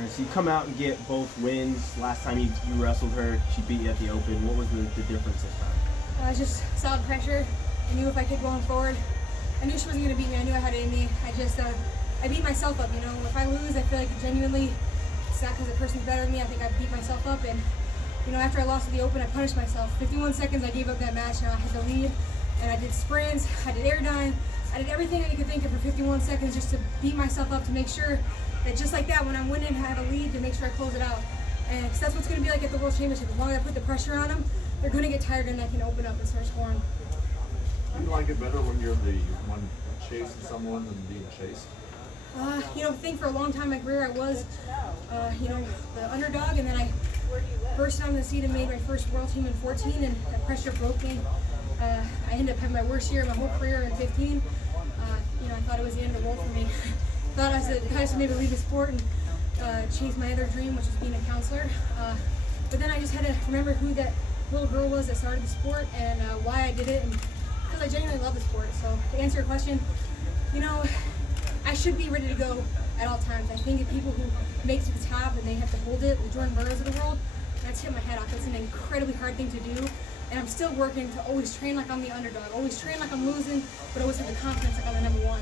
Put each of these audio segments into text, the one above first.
And so you come out and get both wins. Last time you wrestled her, she beat you at the Open. What was the difference this time? Just solid pressure. I knew if I kept going forward, I knew she wasn't going to beat me. I knew I had it in me. I beat myself up, you know. If I lose, I feel like genuinely, it's not because the person's better than me. I think I beat myself up. And, you know, after I lost at the Open, I punished myself. 51 seconds, I gave up that match. You know, I had the lead, and I did sprints, I did air dying. I did everything that you could think of for 51 seconds just to beat myself up, to make sure that just like that, when I'm winning, I have a lead, to make sure I close it out. And because that's what's going to be like at the World Championship. As long as I put the pressure on them, they're going to get tired, and I can open up and start scoring. Do you like it better when you're the one chasing someone than being chased? You know, I think for a long time in my career I was, you know, the underdog, and then I burst on the scene and made my first world team in 14, and that pressure broke me. I ended up having my worst year of my whole career in 15. You know, I thought it was the end of the world for me. Thought I should maybe leave the sport and chase my other dream, which was being a counselor. But then I just had to remember who that little girl was that started the sport, and why I did it, and because I genuinely love the sport. So to answer your question, you know, I should be ready to go at all times. I think of people who make it to the top and they have to hold it, the Jordan Burroughs of the world, that's hit my head off. It's an incredibly hard thing to do. And I'm still working to always train like I'm the underdog, always train like I'm losing, but always have the confidence like I'm the number one.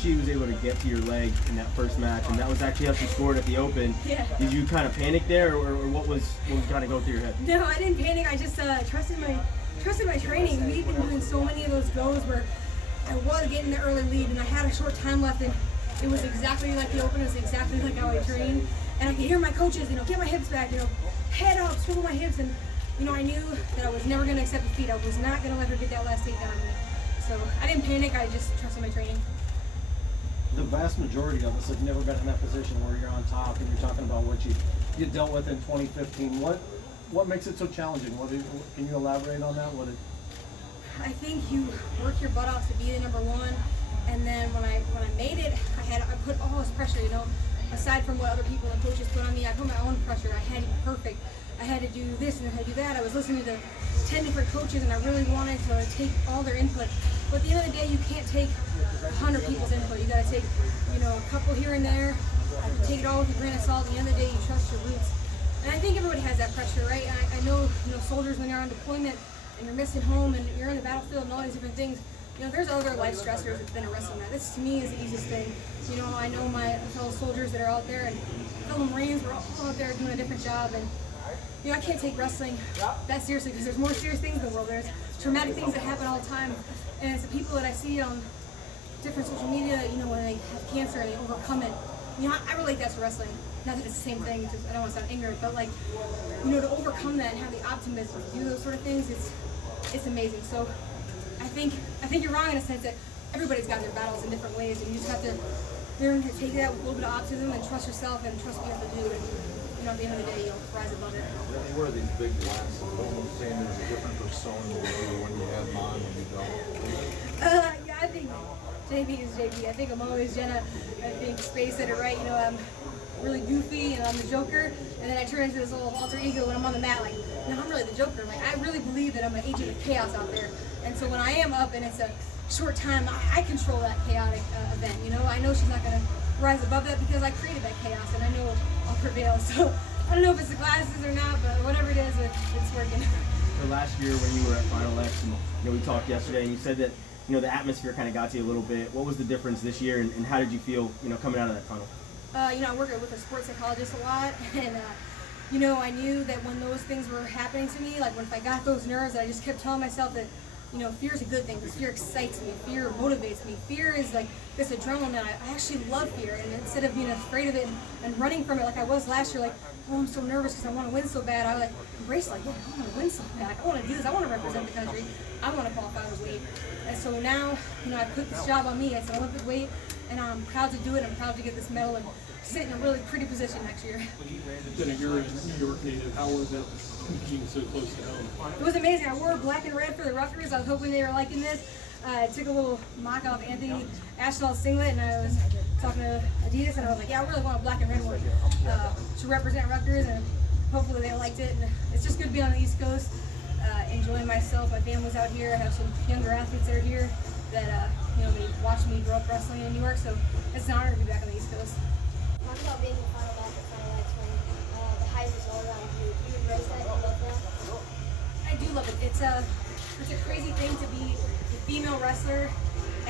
She was able to get to your leg in that first match, and that was actually how she scored at the Open. Yeah. Did you kind of panic there, or what was kind of go through your head? No, I didn't panic. I just trusted my training. We've been doing so many of those goes where I was getting the early lead, and I had a short time left, and it was exactly like the Open. It was exactly like how I trained, and I could hear my coaches, you know, get my hips back, you know, head up, swivel my hips, and you know, I knew that I was never going to accept defeat. I was not going to let her get that last takedown on me. So I didn't panic. I just trusted my training. The vast majority of us have never been in that position where you're on top and you're talking about what you dealt with in 2015. What makes it so challenging? Can you elaborate on that? I think you work your butt off to be the number one, and then when I made it, I put all this pressure, you know, aside from what other people and coaches put on me. I put my own pressure. I had to be perfect. I had to do this and I had to do that. I was listening to 10 different coaches, and I really wanted to take all their input. But at the end of the day, you can't take 100 people's input. You got to take, you know, a couple here and there. Take it all with a grain of salt. At the end of the day, you trust your roots. And I think everybody has that pressure, right? I know, you know, soldiers, when you're on deployment and you're missing home and you're in the battlefield and all these different things, you know, there's other life stressors than a wrestling match. This, to me, is the easiest thing. You know, I know my fellow soldiers that are out there, and fellow Marines, we're all out there doing a different job, and you know, I can't take wrestling that seriously because there's more serious things in the world. There's traumatic things that happen all the time, and it's the people that I see on different social media, you know, when they have cancer and they overcome it. You know, I relate that to wrestling. Not that it's the same thing, because I don't want to sound ignorant, but like, you know, to overcome that and have the optimism to do those sort of things, it's amazing. So I think you're wrong in a sense that everybody's got their battles in different ways, and you just have to learn to take that with a little bit of optimism and trust yourself and trust what you have to do. And, you know, at the end of the day, you'll rise above it. They wear these big glasses. I'm saying there's a different persona when you have them on and you don't. Yeah, I think JB is JB. I think I'm always Jenna. I think Space said it right. You know, I'm really goofy and I'm the Joker, and then I turn into this little alter ego when I'm on the mat. Like, no, I'm really the Joker. Like, I really believe that I'm an agent of chaos out there. And so when I am up and it's a short time, I control that chaotic event. You know, I know she's not gonna rise above that because I created that chaos, and I know I'll prevail. So I don't know if it's the glasses or not, but whatever it is, it's working. For last year when you were at Final X, and you know, we talked yesterday, and you said that, you know, the atmosphere kind of got to you a little bit. What was the difference this year, and how did you feel, you know, coming out of that tunnel? You know, I work with a sports psychologist a lot, and you know, I knew that when those things were happening to me, like when if I got those nerves, I just kept telling myself that, you know, fear is a good thing because fear excites me, fear motivates me. Fear is like this adrenaline. I actually love fear, and instead of being afraid of it and running from it like I was last year, like, oh, I'm so nervous because I want to win so bad, I like embrace like, yeah, I want to win so bad. Like, I want to do this. I want to represent the country. I want to qualify with weight. And so now, you know, I put this job on me. It's an Olympic weight, and I'm proud to do it. I'm proud to get this medal and sit in a really pretty position next year. Jenna, you're a New York native. How was it competing so close to home? It was amazing. I wore black and red for the Rutgers. I was hoping they were liking this. I took a little mock off Anthony Ashnall's singlet, and I was talking to Adidas, and I was like, yeah, I really want a black and red one to represent Rutgers, and hopefully they liked it. And it's just good to be on the East Coast, enjoying myself. My family's out here. I have some younger athletes that are here that you know, they watched me grow up wrestling in New York, so it's an honor to be back on the East Coast. Talk about being the final match at Final X when the hype is all around you. Do you embrace that? Do you love that? I do love it. It's a crazy thing to be a female wrestler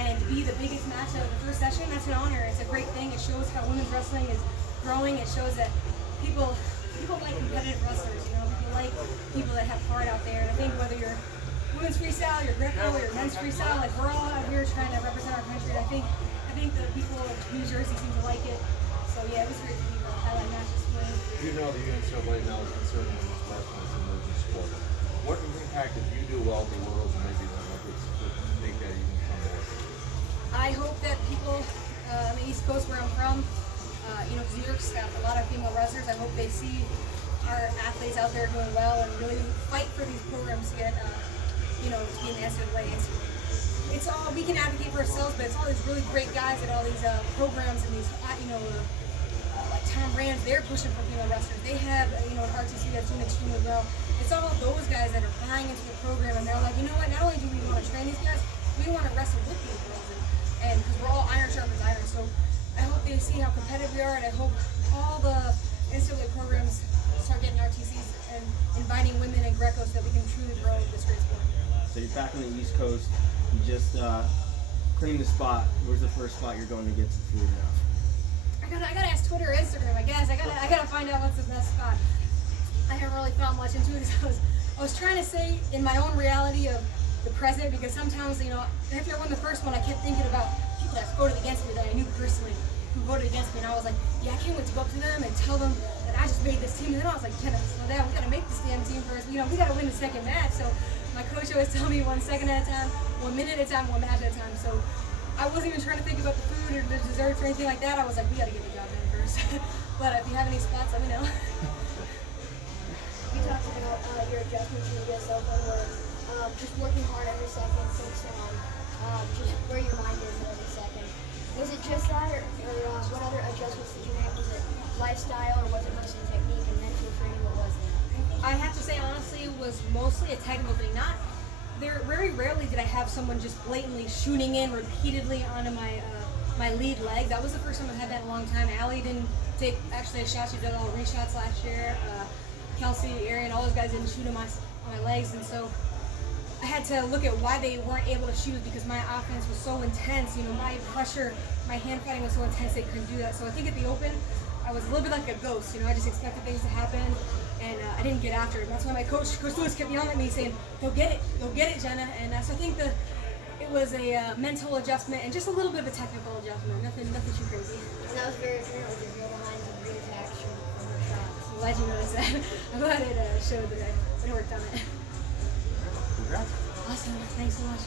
and be the biggest match of the first session. That's an honor. It's a great thing. It shows how women's wrestling is growing. It shows that people like competitive wrestlers. You know, people like people that have heart out there. And I think whether you're women's freestyle, your Greco, or your men's freestyle, like we're all out here trying to represent our country. And I think the people of New Jersey seem to like it. So yeah, it was great to be the highlight match this morning. You know the NCAA now is considered women's wrestling as an emerging sport. What impact if you do well the world and maybe the Olympics would make that even come more? I hope that people on the East Coast where I'm from, you know, 'cause New York's got a lot of female wrestlers. I hope they see our athletes out there doing well and really fight for these programs to get, you know, to be in the NCAA. It's all, we can advocate for ourselves, but it's all these really great guys at all these programs and these, you know, like Tom Rand, they're pushing for female wrestlers. They have, you know, an RTC that's doing extremely well. It's all those guys that are buying into the program and they're like, you know what, not only do we want to train these guys, we want to wrestle with these girls. And because we're all iron sharpens iron. So I hope they see how competitive we are, and I hope all the NCAA programs start getting RTCs and inviting women and Greco so that we can truly grow this great sport. So you're back on the East Coast. You just claimed the spot. Where's the first spot you're going to get some food now? I gotta ask Twitter or Instagram, I guess. I gotta find out what's the best spot. I haven't really thought much into it because I was trying to say in my own reality of the present, because sometimes, you know, after I won the first one, I kept thinking about people that voted against me that I knew personally who voted against me, and I was like, yeah, I can't wait to go up to them and tell them that I just made this team. And then I was like, Jenna, slow down, we gotta make this damn team first. You know, we gotta win the second match. So my coach always told me 1 second at a time, 1 minute at a time, 1 match at a time. So I wasn't even trying to think about the food or the desserts or anything like that. I was like, we gotta get the job done first. But if you have any spots, let me know. You talked about your adjustments in the US Open where just working hard every second, focusing on just where your mind is at every second. Was it just that, or what other adjustments did you make? Was it lifestyle, or was it mostly technique and mental training? What was it? I have to say, honestly, it was mostly a technical thing. Very rarely did I have someone just blatantly shooting in repeatedly onto my lead leg. That was the first time I had that in a long time. Allie didn't take actually a shot. She did all reshots last year. Kelsey, Arian, all those guys didn't shoot on my legs, and so I had to look at why they weren't able to shoot because my offense was so intense. You know, my pressure, my hand fighting was so intense they couldn't do that. So I think at the Open, I was a little bit like a ghost. You know, I just expected things to happen, and I didn't get after it. And that's why my coach Lewis, kept yelling at me saying, "Go get it, Jenna." And so I think it was a mental adjustment and just a little bit of a technical adjustment. Nothing too crazy. And that was very apparent with your real lines and re-attacks from your shots. I'm glad you noticed that. I'm glad it showed that I worked on it. Congrats. Awesome. Thanks so much.